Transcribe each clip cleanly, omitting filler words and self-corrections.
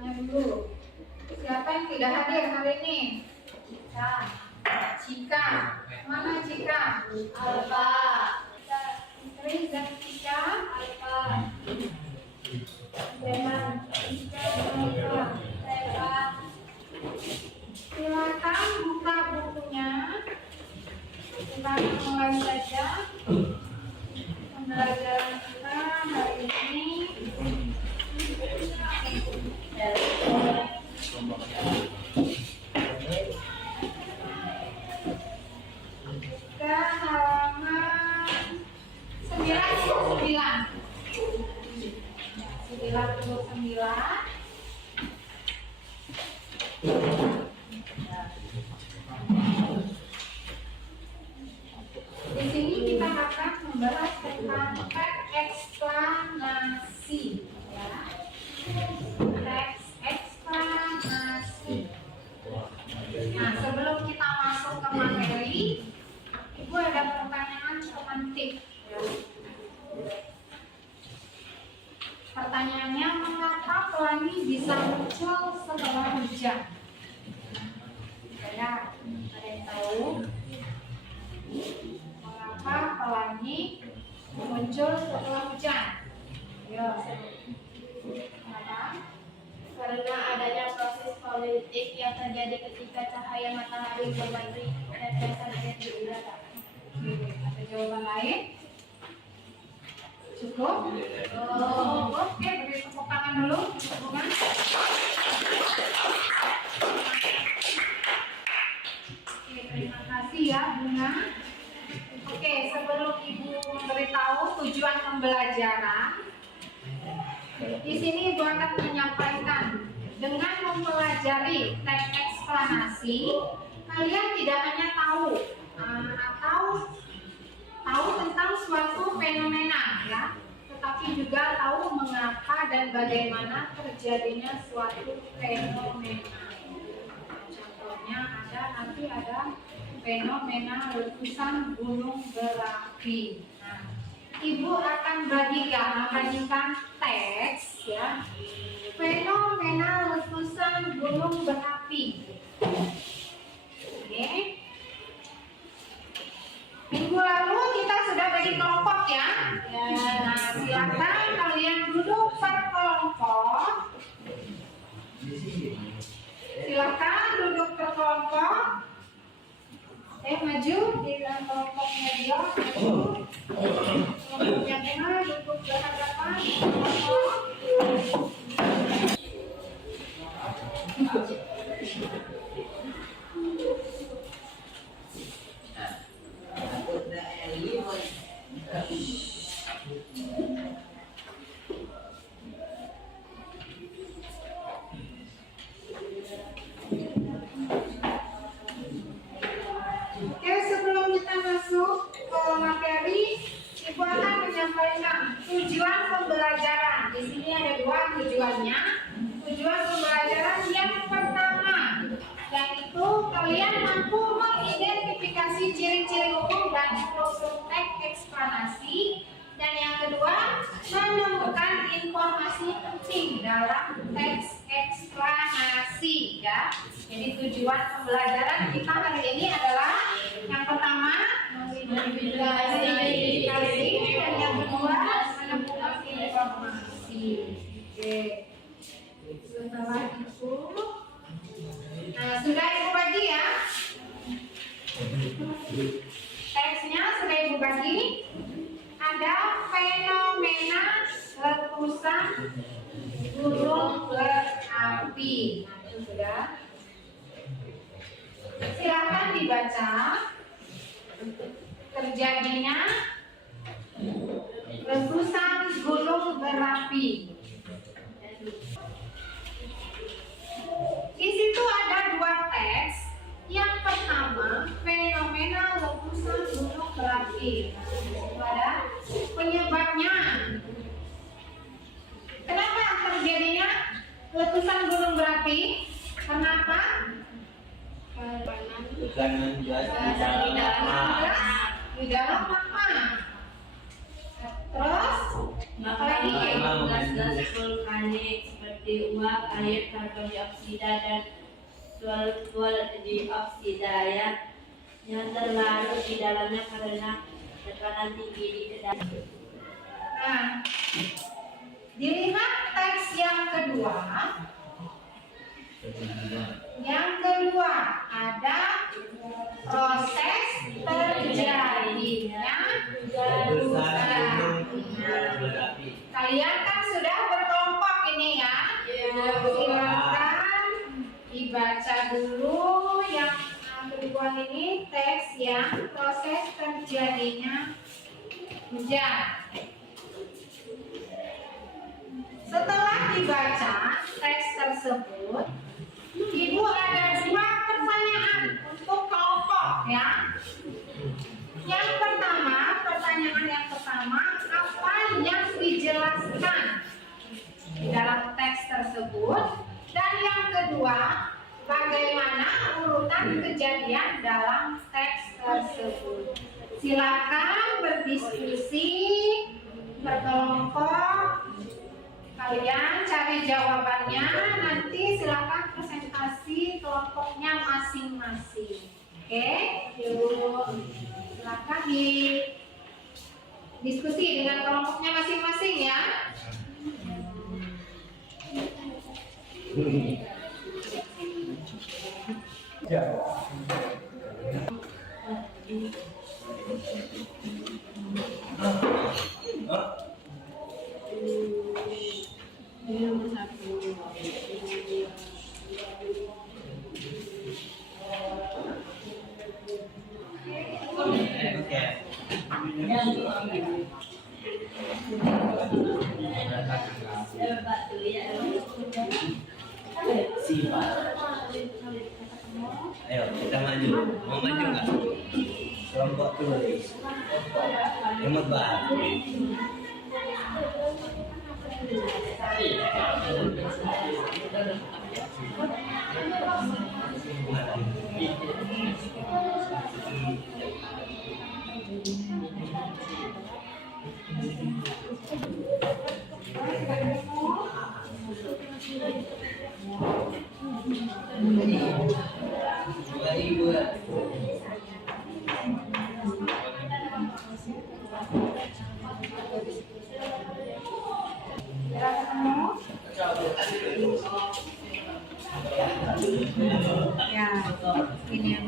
Tanya dulu. Siapa yang tidak hadir hari ini? Cika. Mana Cika? Alfa. Chris dan Cika. Alfa. Deman. Cika dan Alfa. Alfa. Silakan buka bukunya. Kita mulai saja pembelajaran kita hari ini. Kita halaman 99. Di sini kita akan membahas tentang teks eksklamasi, ya. Teks eksklamasi. Nah, sebelum kita masuk ke materi, Ibu ada pertanyaan pemantik. Ya. Pertanyaannya, mengapa pelangi bisa muncul setelah hujan? Ada yang tahu? Mengapa pelangi muncul setelah hujan? Ayo, kenapa? Karena adanya proses politik yang terjadi ketika cahaya matahari berbagi tetesan air di udara. Ada jawaban lain? Cukup? Oke, beri tepuk tangan dulu. Bunga. Oke, terima kasih ya Bunga. Oke, sebelum Ibu memberitahu tujuan pembelajaran, di sini Ibu akan menyampaikan dengan mempelajari teks eksklamasi, kalian tidak hanya tahu atau tahu tentang suatu fenomena, ya, tetapi juga tahu mengapa dan bagaimana terjadinya suatu fenomena. Contohnya nanti ada fenomena letusan gunung berapi. Nah, Ibu akan bagikan teks, ya, fenomena letusan gunung berapi. Oke. Minggu lalu kita sudah bagi kelompok, ya. Nah, silakan kalian duduk per kelompok. Silakan duduk per kelompok. Maju di dalam kelompoknya dia, maju. Kelompoknya tengah duduk berhadapan. Oke, sebelum kita masuk ke materi, Ibu akan menyampaikan tujuan pembelajaran. Di sini ada dua tujuannya. Tujuan pembelajaran yang pertama, yaitu kalian mampu mengidentifikasi ciri-ciri umum dan struktur teks eksklamasi. Dan yang kedua, menemukan informasi penting dalam teks eksklamasi, ya. Jadi tujuan pembelajaran kita hari ini adalah yang pertama mengidentifikasi dan yang kedua menemukan informasi. Oke. Setelah itu, nah, sudah Ibu bagi, ya. Teksnya sudah Ibu bagi. Ada fenomena letusan gunung berapi. Nah, itu sudah. Silakan dibaca. Terjadinya letusan gunung berapi. Di situ ada dua teks. Yang pertama, fenomena letusan gunung berapi. Itu ada penyebabnya. Kenapa terjadinya letusan gunung berapi? Kenapa? Tekanan gas di dalam magma. Terus, apalagi gas vulkanik seperti seperti uap, air, karbon dioksida, dan sulfur dioksida yang terlarut di dalamnya karena tekanan tinggi di kedai. Nah, dilihat teks yang kedua. Yang kedua ada proses terjadinya kalian kan sudah berkelompok ini ya. Silakan dibaca dulu yang kedua ini teks yang proses terjadinya hujan. Setelah dibaca teks tersebut, Ibu ada dua pertanyaan untuk kelompok ya. Yang pertama, pertanyaan yang pertama, apa yang dijelaskan di dalam teks tersebut? Dan yang kedua, bagaimana urutan kejadian dalam teks tersebut? Silakan berdiskusi, berkelompok. Kalian cari jawabannya, nanti silakan presentasi kelompoknya masing-masing. Oke? Silakan diskusi dengan kelompoknya masing-masing ya. Ayo kita maju, mau maju nggak? Kelompok tulis. Nomor berapa? Ya, ini yang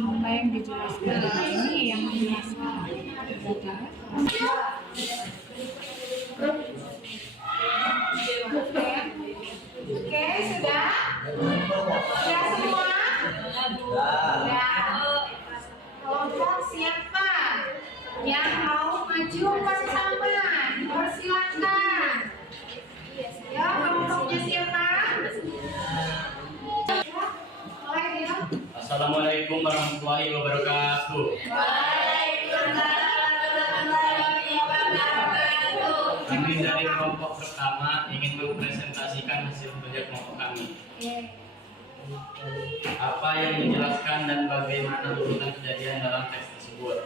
apa yang dijelaskan ini yang menjelaskan. Oke, sudah? Sudah semua? Ya. Kelompok siapa yang mau maju bersama? Persilakan. Ya, kelompoknya siapa? Assalamualaikum warahmatullahi wabarakatuh. Kami dari kelompok pertama ingin mempresentasikan hasil kerja kelompok kami. Apa yang menjelaskan dan bagaimana urutan kejadian dalam teks tersebut.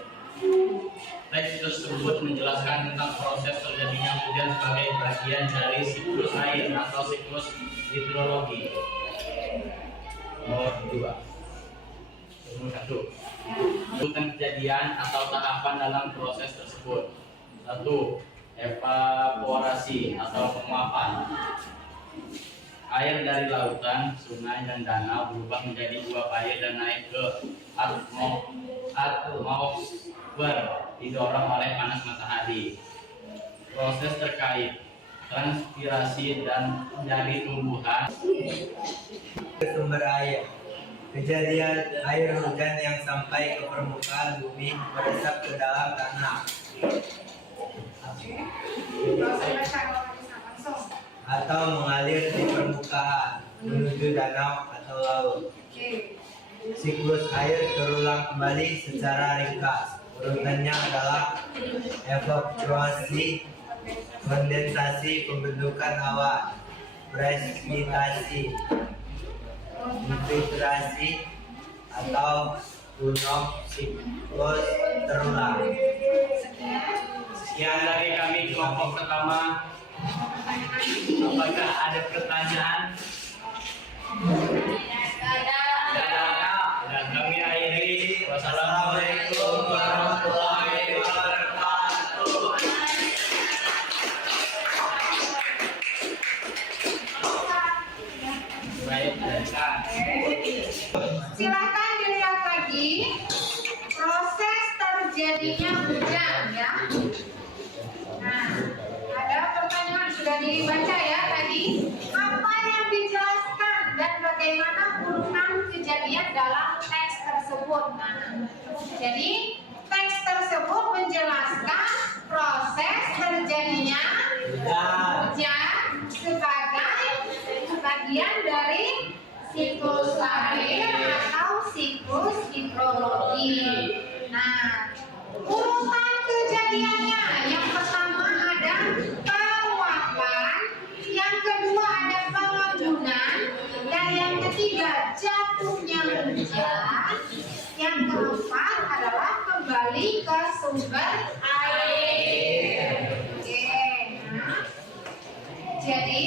Teks tersebut menjelaskan tentang proses terjadinya hujan sebagai bagian dari siklus air atau siklus hidrologi. Nomor 1. Urutan kejadian atau tahapan dalam proses tersebut. 1. Evaporasi atau penguapan. Air dari lautan, sungai, dan danau berubah menjadi uap air dan naik ke atmosfer didorong oleh panas matahari. Proses terkait transpirasi dan dari tumbuhan. Sumber air. Kejadian air hujan yang sampai ke permukaan bumi meresap ke dalam tanah atau mengalir di permukaan menuju danau atau laut. Siklus air terulang kembali secara ringkas. Urutannya adalah evaporasi, kondensasi, pembentukan awan, presipitasi, infiltrasi, atau gunung siklus terulang. Sekian dari kami kelompok pertama. Apakah ada pertanyaan? Dan kami akhiri. Wassalamualaikum warahmatullahi wabarakatuh. Baik, Silakan dilihat lagi proses terjadinya hujan ya. Nah, ada pertanyaan sudah dibaca ya tadi. Apa yang dijelaskan dan bagaimana urutan kejadian dalam teks tersebut? Nah, jadi teks tersebut menjelaskan proses terjadinya hujan sebagai bagian dari siklus lahir atau siklus hidrologi. Nah, urutan kejadiannya yang pertama ada peruapan, yang kedua ada pengembunan, dan yang ketiga jatuhnya hujan, yang keempat adalah kembali ke sumber air. Oke, nah, jadi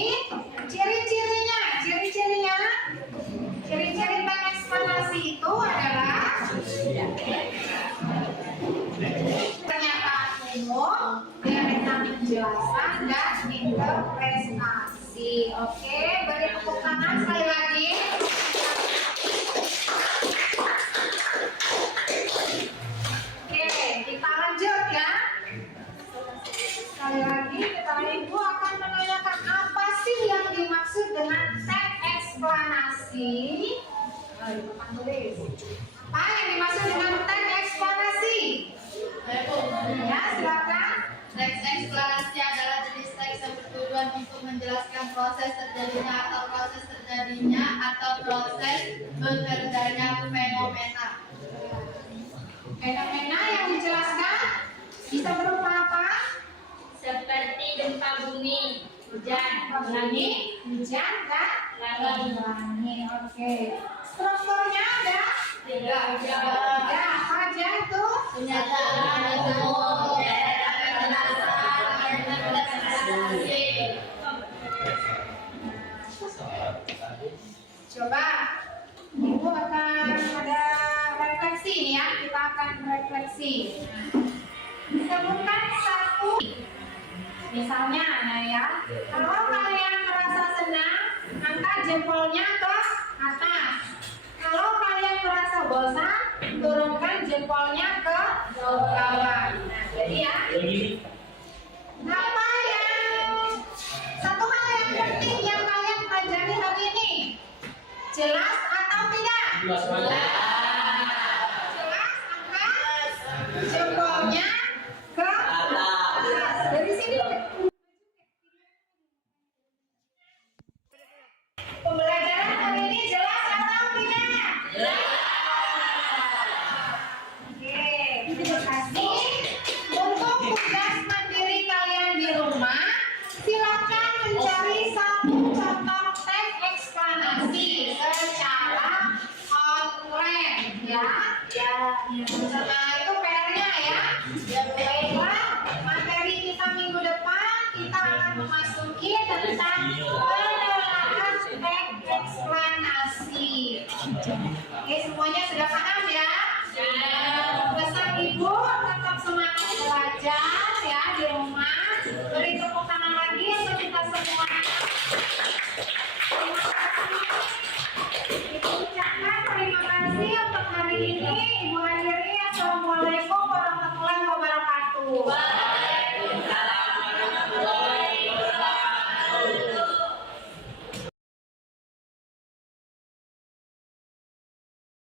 ciri-ciri pengeksplorasi itu adalah pernyataan umum, deretan penjelasan dan interpretasi. Oke, beri tepuk tangan sekali lagi. Oke, kita lanjut ya. Sekali lagi, Ibu akan menanyakan apa sih yang dimaksud dengan teks eksplanasi. Ibu akan tulis. Apa yang dimaksud dengan teks eksplanasi? Ya, silakan. Teks eksplanasi adalah jenis teks yang bertujuan untuk menjelaskan proses terjadinya atau proses bekerjanya fenomena. Fenomena yang dijelaskan bisa berupa apa? Seperti gempa bumi, hujan, langit, Hujan dan langit. Oke. Strukturnya ada tiga. ya, apa aja itu? Pernyataan umum, deretan penjelasan, interpretasi. Coba Ibu akan ada refleksi nih ya. Kita akan refleksi. Sebutkan satu. Misalnya, nah ya, kalau kalian merasa senang, angkat jempolnya ke atas. Kalau kalian merasa bosan, turunkan jempolnya ke bawah. Nah, jadi ya, apa yang satu hal yang penting yang kalian pelajari hari ini? Jelas atau tidak? Jelas banget. Jelas, angkat jempolnya ke atas. Dari sini pembelajaran hari ini jelas atau tidak? Jelas. Oke, terima kasih. Untuk tugas mandiri kalian di rumah, silakan mencari satu contoh teks eksplanasi secara online ya. Nah, itu PR-nya ya. Baiklah, materi kita minggu depan kita akan memasuki tentang penerapan teks eksplanasi. Oke, semuanya sudah paham ya? Pesan Ibu tetap semangat belajar ya di rumah. Beri tepuk tangan lagi untuk kita semua. Terima kasih. Ibu ucapkan terima kasih untuk hari ini. Ibu akhiri. Assalamualaikum warahmatullahi wabarakatuh.